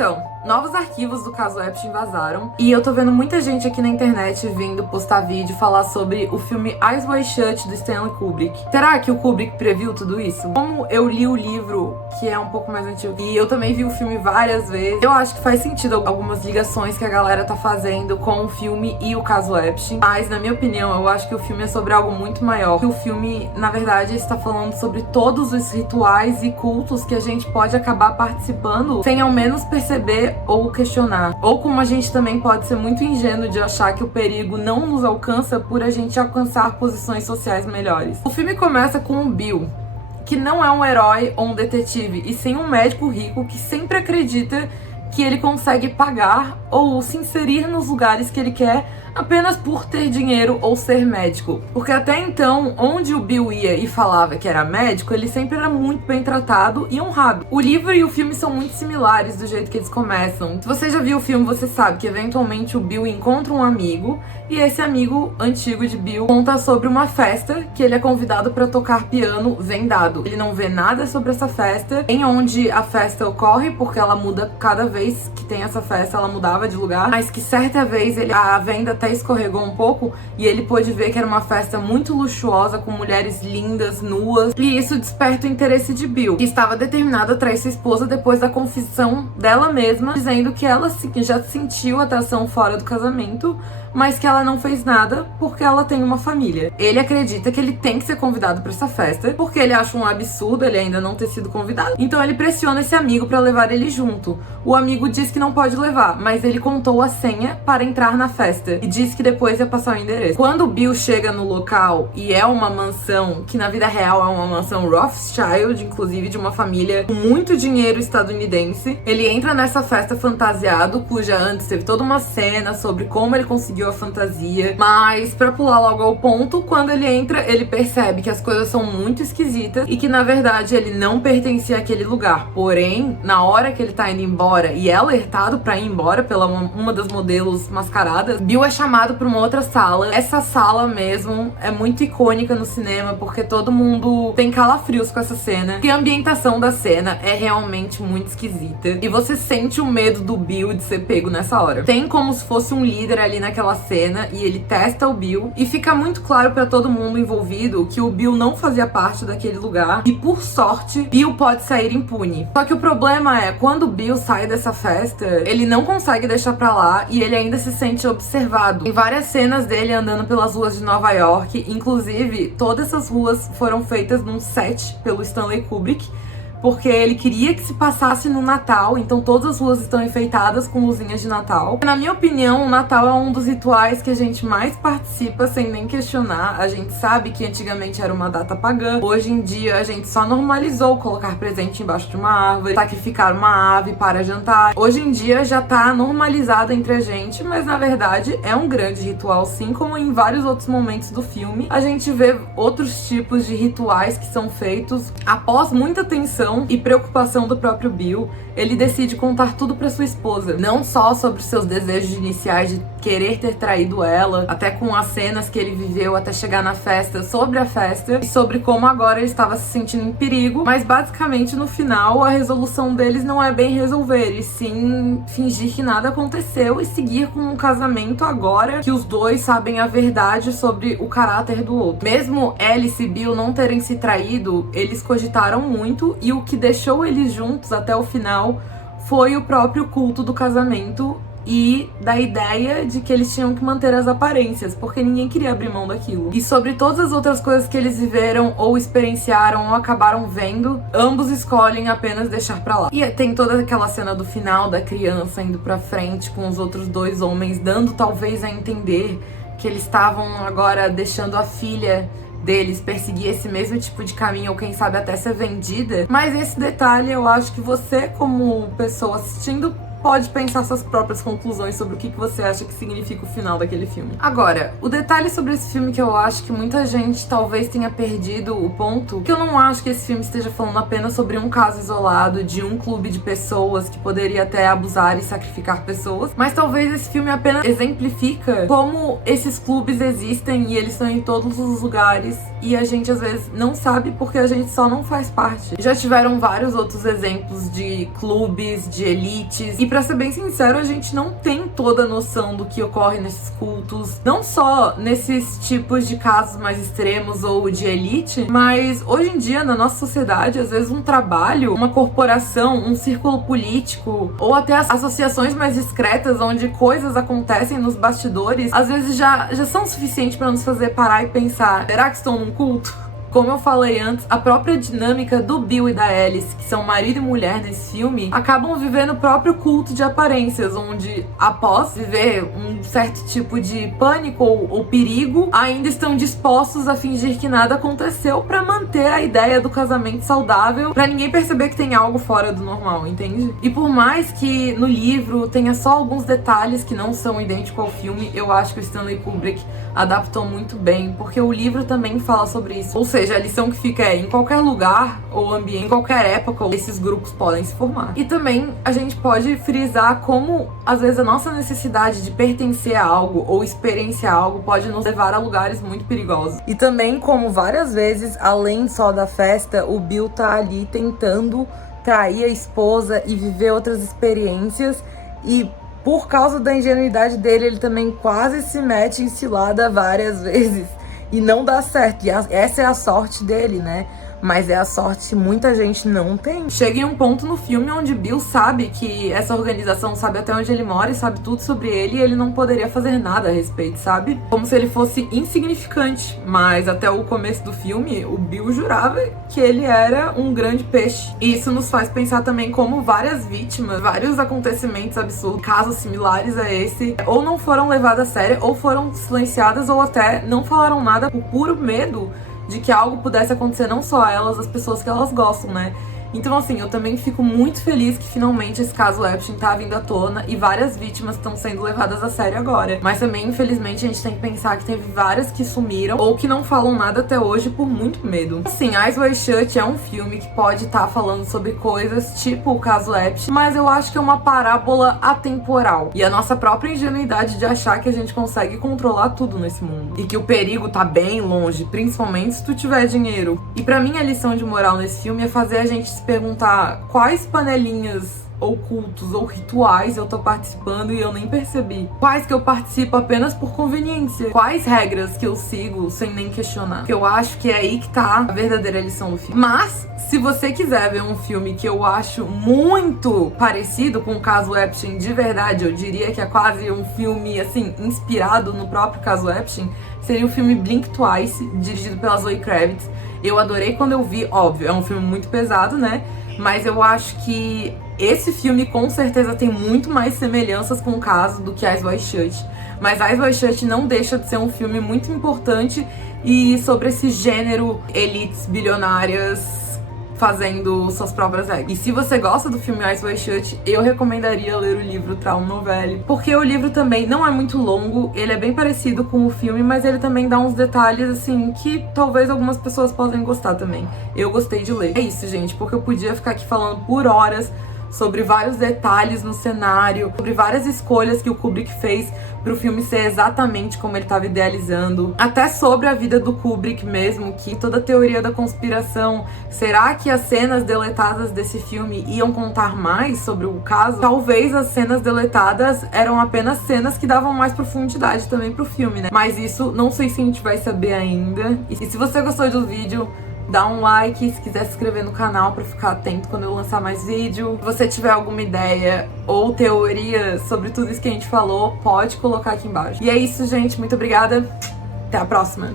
Então, novos arquivos do caso Epstein vazaram e eu tô vendo muita gente aqui na internet vindo postar vídeo falar sobre o filme Eyes Wide Shut do Stanley Kubrick. Será que o Kubrick previu tudo isso? Como eu li o livro, que é um pouco mais antigo, e eu também vi o filme várias vezes, eu acho que faz sentido algumas ligações que a galera tá fazendo com o filme e o caso Epstein. Mas, na minha opinião, eu acho que o filme é sobre algo muito maior. Que o filme, na verdade, está falando sobre todos os rituais e cultos que a gente pode acabar participando sem ao menos perceber ou questionar. Ou como a gente também pode ser muito ingênuo de achar que o perigo não nos alcança por a gente alcançar posições sociais melhores. O filme começa com o Bill, que não é um herói ou um detetive, e sim um médico rico que sempre acredita que ele consegue pagar ou se inserir nos lugares que ele quer apenas por ter dinheiro ou ser médico. Porque até então, onde o Bill ia e falava que era médico, ele sempre era muito bem tratado e honrado. O livro e o filme são muito similares do jeito que eles começam. Se você já viu o filme, você sabe que eventualmente o Bill encontra um amigo e esse amigo antigo de Bill conta sobre uma festa que ele é convidado para tocar piano vendado. Ele não vê nada sobre essa festa, em onde a festa ocorre, porque ela muda cada vez que tem essa festa, ela mudava de lugar, mas que certa vez a venda até escorregou um pouco e ele pôde ver que era uma festa muito luxuosa, com mulheres lindas, nuas, e isso desperta o interesse de Bill, que estava determinado a trair sua esposa depois da confissão dela mesma, dizendo que ela já sentiu atração fora do casamento, mas que ela não fez nada porque ela tem uma família. Ele acredita que ele tem que ser convidado para essa festa, porque ele acha um absurdo ele ainda não ter sido convidado. Então ele pressiona esse amigo para levar ele junto. O amigo diz que não pode levar, mas ele contou a senha para entrar na festa e disse que depois ia passar o endereço. Quando o Bill chega no local, e é uma mansão que na vida real é uma mansão Rothschild, inclusive de uma família com muito dinheiro estadunidense, ele entra nessa festa fantasiado, cuja antes teve toda uma cena sobre como ele conseguiu a fantasia, mas pra pular logo ao ponto, quando ele entra, ele percebe que as coisas são muito esquisitas e que na verdade ele não pertencia àquele lugar. Porém, na hora que ele tá indo embora e é alertado pra ir embora pela uma das modelos mascaradas, Bill é chamado pra uma outra sala. Essa sala mesmo é muito icônica no cinema, porque todo mundo tem calafrios com essa cena, e a ambientação da cena é realmente muito esquisita e você sente o medo do Bill de ser pego nessa hora. Tem como se fosse um líder ali naquela cena e ele testa o Bill e fica muito claro pra todo mundo envolvido que o Bill não fazia parte daquele lugar e, por sorte, Bill pode sair impune. Só que o problema é, quando o Bill sai dessa festa, ele não consegue deixar pra lá e ele ainda se sente observado. Tem várias cenas dele andando pelas ruas de Nova York, inclusive todas essas ruas foram feitas num set pelo Stanley Kubrick, porque ele queria que se passasse no Natal, então todas as ruas estão enfeitadas com luzinhas de Natal. Na minha opinião, o Natal é um dos rituais que a gente mais participa sem nem questionar. A gente sabe que antigamente era uma data pagã, hoje em dia a gente só normalizou colocar presente embaixo de uma árvore, sacrificar uma ave para jantar. Hoje em dia já tá normalizado entre a gente, mas na verdade é um grande ritual sim, como em vários outros momentos do filme. A gente vê outros tipos de rituais que são feitos após muita tensão e preocupação do próprio Bill. Ele decide contar tudo pra sua esposa, não só sobre os seus desejos iniciais de querer ter traído ela, até com as cenas que ele viveu até chegar na festa, sobre a festa e sobre como agora ele estava se sentindo em perigo, mas basicamente no final a resolução deles não é bem resolver, e sim fingir que nada aconteceu e seguir com um casamento agora que os dois sabem a verdade sobre o caráter do outro. Mesmo Alice e Bill não terem se traído, eles cogitaram muito, e o que deixou eles juntos até o final foi o próprio culto do casamento e da ideia de que eles tinham que manter as aparências, porque ninguém queria abrir mão daquilo. E sobre todas as outras coisas que eles viveram ou experienciaram ou acabaram vendo, ambos escolhem apenas deixar pra lá. E tem toda aquela cena do final da criança indo pra frente com os outros dois homens, dando talvez a entender que eles estavam agora deixando a filha deles perseguir esse mesmo tipo de caminho, ou quem sabe até ser vendida. Mas esse detalhe eu acho que você, como pessoa assistindo, pode pensar suas próprias conclusões sobre o que você acha que significa o final daquele filme. Agora, o detalhe sobre esse filme que eu acho que muita gente talvez tenha perdido o ponto, que eu não acho que esse filme esteja falando apenas sobre um caso isolado de um clube de pessoas que poderia até abusar e sacrificar pessoas, mas talvez esse filme apenas exemplifica como esses clubes existem e eles estão em todos os lugares e a gente às vezes não sabe porque a gente só não faz parte. Já tiveram vários outros exemplos de clubes, de elites, e pra ser bem sincero, a gente não tem toda a noção do que ocorre nesses cultos, não só nesses tipos de casos mais extremos ou de elite, mas hoje em dia na nossa sociedade, às vezes um trabalho, uma corporação, um círculo político, ou até as associações mais discretas onde coisas acontecem nos bastidores, às vezes já são suficientes para nos fazer parar e pensar, será que estou num culto? Como eu falei antes, a própria dinâmica do Bill e da Alice, que são marido e mulher nesse filme, acabam vivendo o próprio culto de aparências, onde após viver um certo tipo de pânico ou perigo, ainda estão dispostos a fingir que nada aconteceu pra manter a ideia do casamento saudável, pra ninguém perceber que tem algo fora do normal, entende? E por mais que no livro tenha só alguns detalhes que não são idênticos ao filme, eu acho que o Stanley Kubrick adaptou muito bem, porque o livro também fala sobre isso. Ou seja, a lição que fica é, em qualquer lugar ou ambiente, em qualquer época, esses grupos podem se formar. E também a gente pode frisar como, às vezes, a nossa necessidade de pertencer a algo ou experienciar algo pode nos levar a lugares muito perigosos. E também como várias vezes, além só da festa, o Bill tá ali tentando trair a esposa e viver outras experiências, e por causa da ingenuidade dele, ele também quase se mete em cilada várias vezes. E não dá certo. E essa é a sorte dele, né? Mas é a sorte que muita gente não tem. Chega em um ponto no filme onde Bill sabe que essa organização sabe até onde ele mora e sabe tudo sobre ele, e ele não poderia fazer nada a respeito, sabe? Como se ele fosse insignificante. Mas até o começo do filme, o Bill jurava que ele era um grande peixe. E isso nos faz pensar também como várias vítimas, vários acontecimentos absurdos, casos similares a esse, ou não foram levadas a sério, ou foram silenciadas, ou até não falaram nada por puro medo de que algo pudesse acontecer não só a elas, as pessoas que elas gostam, né? Então, assim, eu também fico muito feliz que finalmente esse caso Epstein tá vindo à tona e várias vítimas estão sendo levadas a sério agora. Mas também, infelizmente, a gente tem que pensar que teve várias que sumiram ou que não falam nada até hoje por muito medo. Assim, Eyes Wide Shut é um filme que pode estar falando sobre coisas tipo o caso Epstein, mas eu acho que é uma parábola atemporal. E a nossa própria ingenuidade de achar que a gente consegue controlar tudo nesse mundo. E que o perigo tá bem longe, principalmente se tu tiver dinheiro. E pra mim, a lição de moral nesse filme é fazer a gente se perguntar quais panelinhas ou cultos ou rituais eu tô participando e eu nem percebi. Quais que eu participo apenas por conveniência. Quais regras que eu sigo sem nem questionar. Porque eu acho que é aí que tá a verdadeira lição do filme. Mas, se você quiser ver um filme que eu acho muito parecido com o caso Epstein de verdade, eu diria que é quase um filme, assim, inspirado no próprio caso Epstein, seria o filme Blink Twice, dirigido pela Zoe Kravitz. Eu adorei quando eu vi, óbvio, é um filme muito pesado, né? Mas eu acho que esse filme com certeza tem muito mais semelhanças com o caso do que Eyes Wide Shut. Mas Eyes Wide Shut não deixa de ser um filme muito importante e sobre esse gênero elites bilionárias fazendo suas próprias regras. E se você gosta do filme Eyes Wide Shut, eu recomendaria ler o livro Traum Novelle, porque o livro também não é muito longo, ele é bem parecido com o filme, mas ele também dá uns detalhes, assim, que talvez algumas pessoas possam gostar também. Eu gostei de ler. É isso, gente, porque eu podia ficar aqui falando por horas sobre vários detalhes no cenário, sobre várias escolhas que o Kubrick fez pro filme ser exatamente como ele estava idealizando, até sobre a vida do Kubrick mesmo, que toda a teoria da conspiração, será que as cenas deletadas desse filme iam contar mais sobre o caso? Talvez as cenas deletadas eram apenas cenas que davam mais profundidade também pro filme, né? Mas isso não sei se a gente vai saber ainda. E se você gostou do vídeo, dá um like, se quiser se inscrever no canal pra ficar atento quando eu lançar mais vídeo. Se você tiver alguma ideia ou teoria sobre tudo isso que a gente falou, pode colocar aqui embaixo. E é isso, gente. Muito obrigada. Até a próxima.